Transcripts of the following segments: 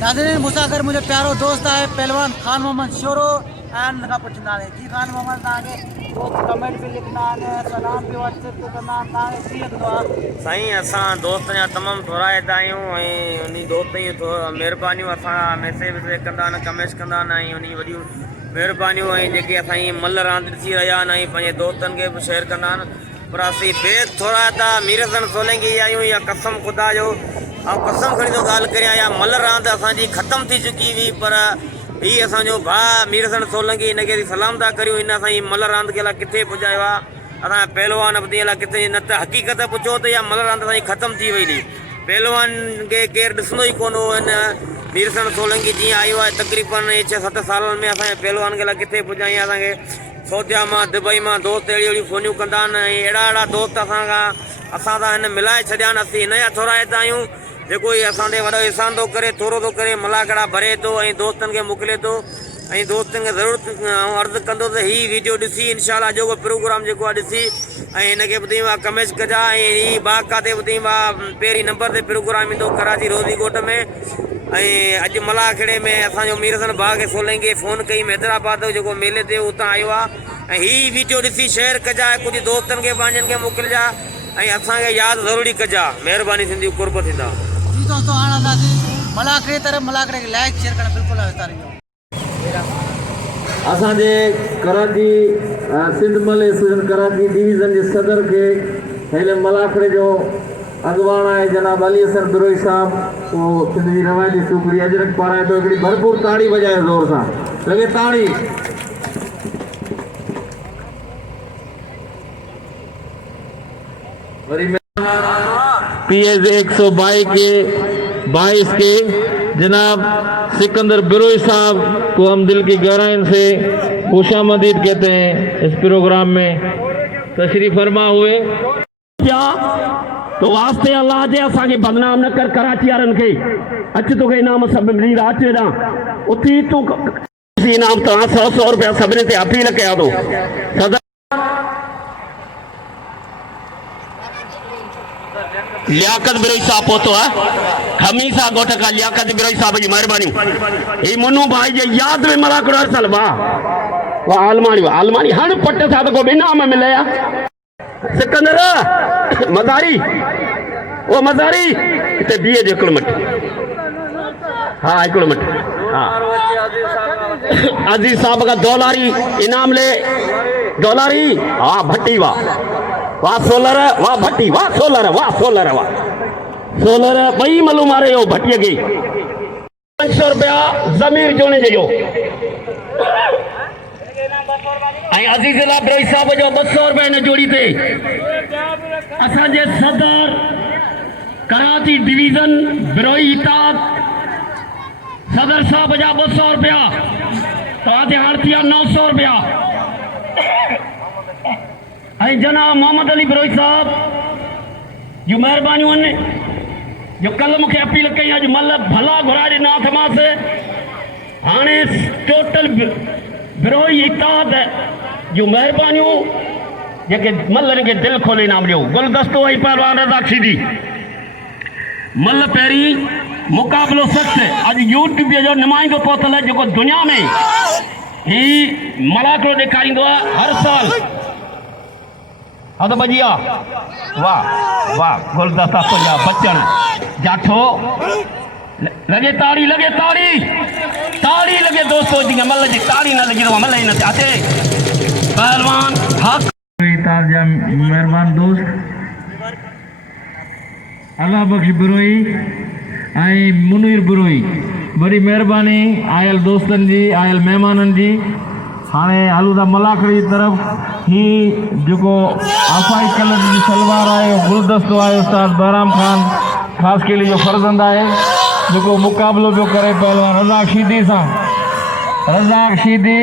नाज़रीन मुसागर मुझे प्यारो दोस्त है पहलवान खान मोहम्मद शोरो एंड का पुछना है जी खान मोहम्मद ताके दोस्त कमेंट भी लिखना है सलाम भी व्हाट्सएप पे करना ताके की लिखदो साईं असां दोस्त जा तमामु थोराइदा आहियूं ऐं उन दोस्त जी महिरबानियूं असां मैसेज वैसेज कंदा आहिनि कमेंट्स कंदा आहिनि ऐं उन वॾियूं महिरबानियूं ऐं जेके असांजी मल रांदि ॾिसी रहिया आहिनि ऐं पंहिंजे दोस्तनि खे बि शेयर कंदा आहिनि पर असीं बेद थोराइदा मीरसन सोलंकी आहियूं या कसम ख़ुदा जो ऐं कसम खणी थो ॻाल्हि करियां या मल रांदि असांजी ख़तमु थी चुकी हुई पर हीअ असांजो भाउ मीरसन सोलंकी हिनखे सलाम था करियूं हिन असांजी मल रांदि खे अलाए किथे पुॼायो आहे असां पहलवान बि अलाए किथे न त हक़ीक़त पुछो त इहा मल रांदि असांजी ख़तमु थी वई हुई पहलवान खे केरु ॾिसंदो ई कोन हो हिन मीरसन सोलंकी जीअं आयो आहे तक़रीबन 6-7 सालनि में असांजे पहलवान खे अलाए किथे पुॼाई असांखे सऊदिया मां दुबई मां दोस्त अहिड़ियूं अहिड़ियूं फ़ोनियूं कंदा आहिनि ऐं अहिड़ा अहिड़ा दोस्त असां सां हिन मिलाए छॾिया आहिनि असीं हिन जा थोराइता आहियूं जेको ई असां ते वॾो एहसान थो करे थोरो थो करे मलाकड़ा भरे थो ऐं दोस्तनि खे मोकिले थो ऐं दोस्तनि खे ज़रूरत अर्ज़ु कंदो त हीअ वीडियो ॾिसी इनशाला जेको प्रोग्राम जेको आहे ॾिसी ऐं हिनखे ॿुधाईं आहे कमेंट्स कजा ऐं हीअ बाग़ा ते ॿुधाईं आहे पहिरीं नंबर ते प्रोग्राम ईंदो कराची रोज़ी ॻोठ में ऐं अॼु मलाखेड़े में असांजो मीरसन भाउ खे सोलंकी फ़ोन कई हैदराबाद जेको मेले ते उतां आयो आहे ऐं हीअ वीडियो ॾिसी शेयर कजा कुझु दोस्तनि खे पंहिंजनि खे मोकिलिजा ऐं असांखे यादि ज़रूरी कजा महिरबानी थींदी कुर्ब थींदा जी दोस्तों हाणे अंदाज़ी मलाकड़े तरफ मलाकड़े खे लाइक शेयर करणु बिल्कुलु विसारियो असांजे कराची सिंध मल एसोसिएशन कराची डिवीज़न जे सदर खे हिन मलाखड़े जो अॻवान आहे जनाब अली हसन बिरोई साहब उहो सिंध जी रवायती सूखड़ी अजरक पाराए थो हिकिड़ी भरपूर ताड़ी वॼाए ज़ोर सां लॻे ताड़ी वरी PS 122 के जनाब सिकंदर बिरोई साहब को हम दिल की गहराई से खुशामदीद कहते हैं इस प्रोग्राम में तशरीफ फरमा हुए क्या तो वास्ते अल्लाह जे असांखे बदनाम न कर कराची वारनि खे अच तोखे इनाम सभु मिली अच हेॾां उथी तूं इनाम तव्हां 100 रुपया सभिनी ते अपील कयां थो सदा लियाकत बिरोई साहब पहुतो है खमीसा गोठ का लियाकत बिरोई साहब की मेहरबानी ये मुन्नू भाई जे याद में मलाकड़ो असल वाह आलमानी हण पट साहब को बिना में मिले सिकंदर मज़ारी वो मज़ारी ते बीए जो हिकिड़ो मिनट हाँ हिकिड़ो मिनट हाँ अजीज साहब का डॉलरी इनाम ले डॉलरी हाँ भट्टी वाह वाह सोलर वाह भट्टी वाह सोलर वाह सोलर बई मलू मारे हो भट्टीअ खे 500 रुपया ज़मीर जोड़े जो ऐं अज़ीज़ुल्लाह बिरोई साहब जो 200 रुपया हिन जोड़ी ते असांजे सदर कराची डिवीज़न बिरोई इताद सदर साहब जा 200 रुपया तव्हांजे हाणे थी विया 900 रुपया ऐं जनाब मोहम्मद अली बिरोई साहब जूं महिरबानियूं आहिनि जो कल्ह मूंखे अपील कई अॼु मल भला घुराए ॾिना अथमांसि हाणे टोटल बिरोई इताद जूं महिरबानियूं जेके मलनि खे दिलि खोले इनाम ॾियो गुलदस्तो ऐं पहलवान रज़ाक शीदी मल पहिरीं मुक़ाबिलो सख़्त अॼु यूट्यूब जो नुमाइंदो पहुतल आहे जेको दुनिया में ही मलाकड़ो ॾेखारींदो आहे हर साल हाँ तो बजिया वाह वाह गुलदस्ता तुझा बच्चन जाठो लगे ताड़ी लगे दोस्तों जी मल जी ताड़ी ना लगी तो मल ही न चाहते पहलवान हक मेहरबान दोस्त अल्लाह बख्श बिरोई ऐं मुनीर बिरोई बड़ी मेहरबानी आयल दोस्तन जी आयल मेहमानन जी हाणे हलूं था मलाखड़ी तरफ़ ही जेको आफाई कलर जी सलवार आहे गुलदस्तो आहे उस्ताद बहराम खान ख़ासि केली जो फर्ज़ंद आहे जेको मुक़ाबिलो पियो करे पहलवान रज़ाक शीदी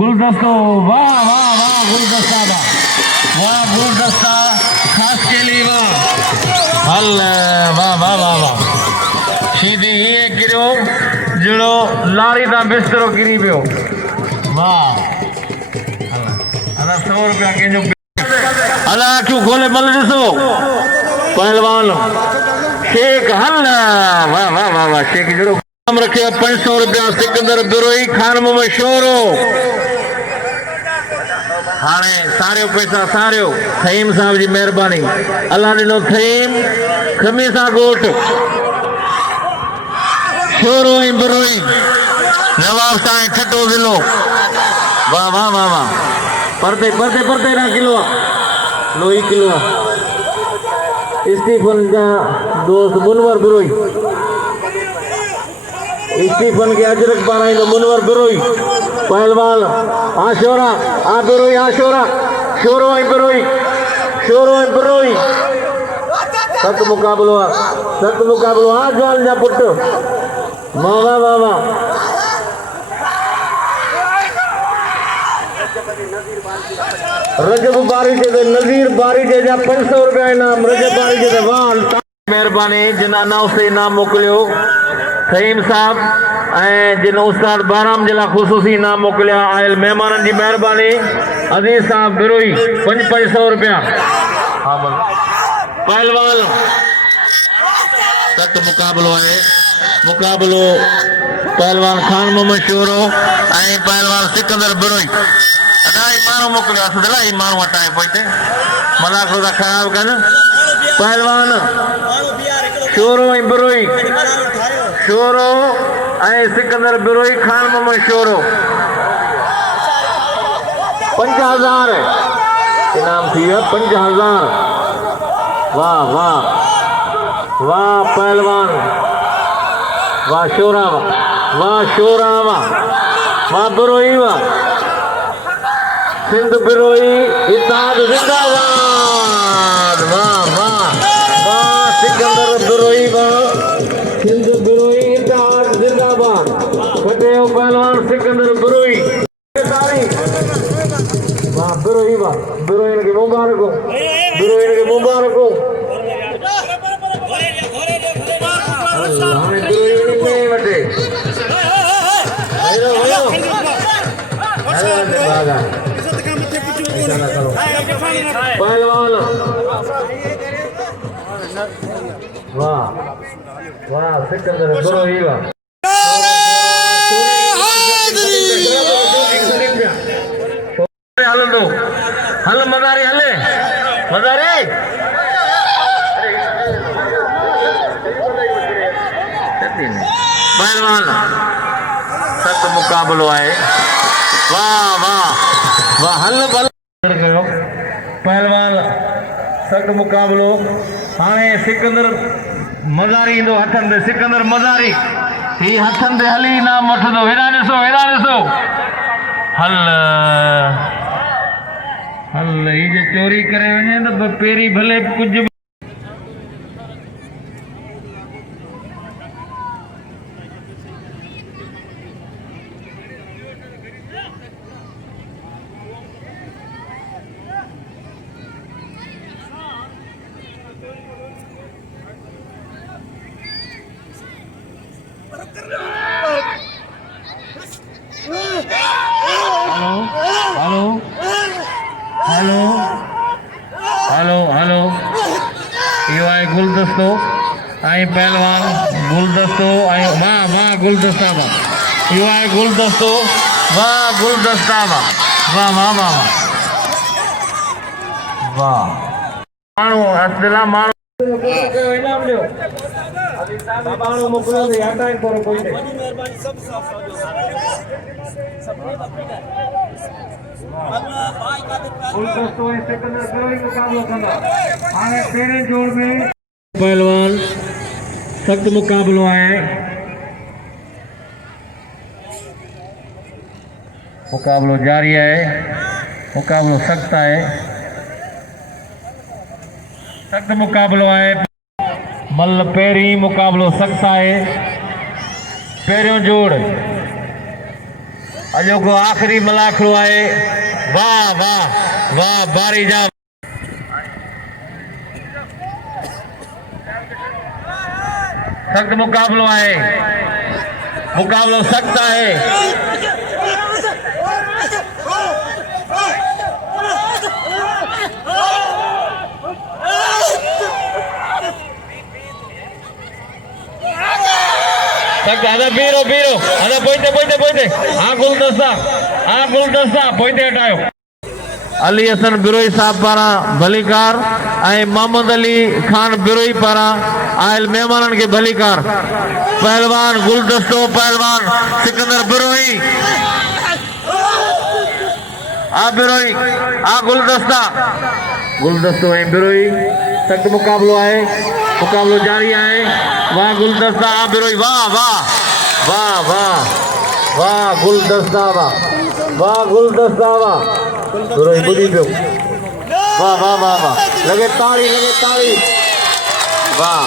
गुलदस्तो वाह वाह वाह गुलदस्ता वाह गुलदस्ता ख़ासि केली वाह हल वाह वाह वाह वाह शीदी हीअं किरियो जहिड़ो लारी तां बिस्तरो किरी पियो वाह 100 रुपया कंहिंजो अला क्यों खोले बल ॾिसो पहलवान शेख हल वाह वाह वाह वाह शेख जहिड़ो नाम रखे 500 रुपया सिकंदर बिरोई खान मोहम्मद शोरो हाणे सारियो पैसा सारियो थईम साहब जी मेहरबानी अल्लाह ॾिनो थईम खमीसा गोट शोरो ऐं बिरोई नवाब साईं ठटो ज़िलो वाह वाह वाह वाह परते परते परते ना किलो लोही किलो स्टीफन का दोस्त मुनवर बिरोई स्टीफन के अजरक पाराई तो मुनवर बिरोई पहलवान आशोरा आ बिरोई आशोरा शोरो ऐं बिरोई सत मुकाबलो आ जवान जा पुट वाह वाह वाह वाह रजब बारी जे नज़ीर बारी जे जा 500 रुपया इनाम रजब बारी जे वाह मेहरबानी जिन अनाउंस से इनाम मोकिलियो सहीम साहब ऐं जिन उस्ताद बाराम जे लाइ ख़ुशूसी इनाम मोकिलिया आयल महिमाननि जी महिरबानी अज़ीज़ साहब बिरोई 500 रुपया हा पहलवान सत मुकाबलो आहे मुकाबलो पहलवान खान मोहम्मद शोरो ऐं पहलवान सिकंदर बिरोई अढाई माण्हू मोकिलियो आहे अढाई माण्हू हटाए पोइ मलाखो था ख़राब कनि पहलवान शोरो ऐं बिरोई शोरो ऐं सिकंदर बिरोई खान मोहम्मद शोरो 5000 इनाम थी वियो 5000 वाह वाह वाह पहलवान वाह शोरा वाह बिरोई वाह सिंध बिरोई इताद जिंदाबाद वाह वाह वाह सिकंदर बिरोई वाह सिंध बिरोई इताद जिंदाबाद फटे हो पहलवान सिकंदर बिरोई वाह बिरोई के मुबारक हो हाणे बिरोई में वटे पहलवान वाह वाह सिकंदर बिरोई वाह हलंदो हल मदारी हले मदारी पहलवान सत मुकाबलो आहे वाह वाह वाह हल बल कयो पहलवान सत मुकाबलो हाणे सिकंदर मज़ारी ईंदो हथनि ते सिकंदर मज़ारी ही हथनि ते हली इनाम वठंदो हेॾा ॾिसो हल हल ही जे चोरी करे वञे त पहिरीं भले कुझु हेलो इहो आहे गुलदस्तो ऐं पहलवान गुलदस्तो ऐं वाह गुलदस्ता वाह इहो आहे गुलदस्तो वाह गुलदस्ता वाह माण्हू असला माण्हू इनाम ॾियो माण्हू मोकिलियो हटाए थोरो कोई पहलवान सख्त मुकाबलो है मुकाबलो जारी है मुकाबलो सख्त है सख्त मुकाबलो है मल पेरी मुकाबलो सख्त है पेरियों जोड़ अजो को आखिरी मलाखड़ो है वाह वाह वाह बारी जा सख्त मुकाबलो है मुकाबलो सख्त है लगता है बीरो बीरो अदा पोइते गुलदस्ता पोइते हटायो अली हसन बिरोई साहब पारा भलीकार ऐं मोहम्मद अली खान बिरोई पारा आयल मेहमानन के भलीकार पहलवान गुलदस्तो पहलवान सिकंदर बिरोई आ बिरोई आ गुलदस्तो ऐं बिरोई सख्त मुकाबलो है मुकाबलो जारी है वाह गुलदस्ता आ बिरोई वाह वाह वाह वाह वाह गुलदस्ता वाह गुलदस्ता वाह बिरोई बुढ़ी पियो वाह वाह वाह वाह लगे ताड़ी वाह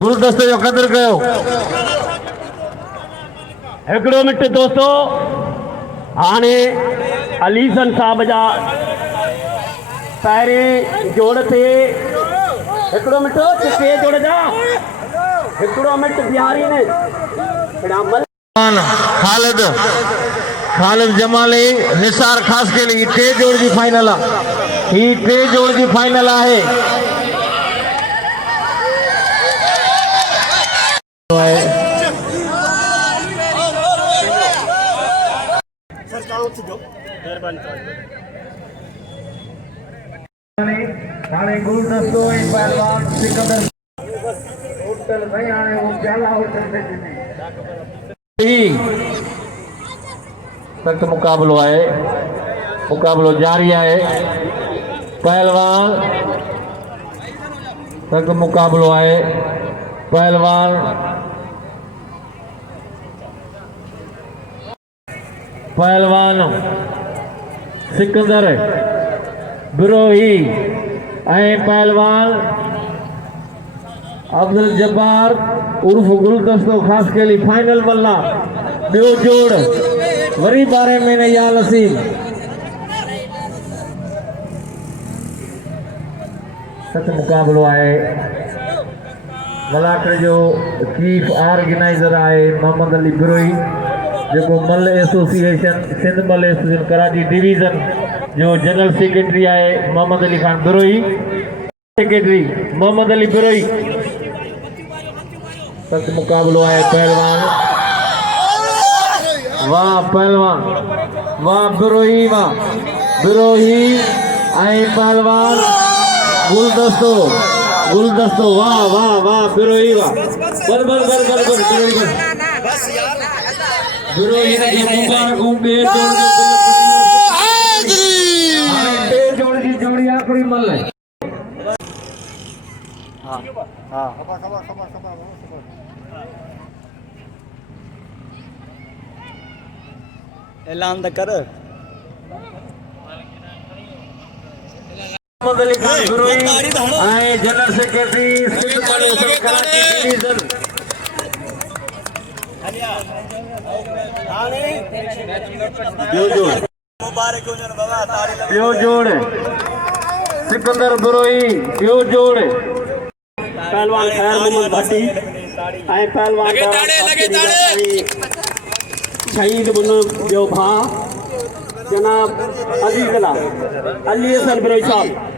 गुलदस्ते जो कदर कयो हिकिड़ो मिंट दोस्तो हाणे अलीसन साहब जा पहिरें जोड़ ते हिकिड़ो मिंट टे जोड़ जा हिकिड़ो मिंट बिहारी ने खालिद जमाली निसार खास के लिए टे जोड़ की फाइनल है हाणे गुलदस्तो ऐं पहलवान सिकंदर होटल नहीं आने वो प्याला होटल में सख्त मुकाबलो है मुकाबलो जारी है पहलवान सख्त मुकाबलो है पहलवान सिकंदर बिरोही ऐं पहलवान अब्दुल जब्बार उर्फ गुलदस्तो खास के लिए फाइनल मल्ला ॿियो जोड़ वरी 12 महीने या नसीब सत मुकाबलो है मलाकर जो चीफ ऑर्गेनाइजर है मोहम्मद अली बिरोई जो मल एसोसिएशन सिंध मल एसोसिएशन कराची डिवीजन जो जनरल सेक्रेटरी है मोहम्मद अली खान बिरोई सेक्रेटरी मोहम्मद अली बिरोई सख्त मुकाबलो है पहलवान वाह बिरोही ऐं पहलवान गुलदस्तो वाह बिरोही बर बिरोही जोड़ की जोड़ी आखिरी मल है ऐलान कर मोहम्मद अली खान बिरोई ऐं जनरल सेक्रेटरी सिंध मल कराची डिवीजन ॿियो जोड़ सिकंदर बिरोई ॿियो जोड़ पहलवान खैर मोहम्मद भट्टी ऐं पहलवान शहीद मुनो जो भाउ जनाब अली हसन बिरोई साहब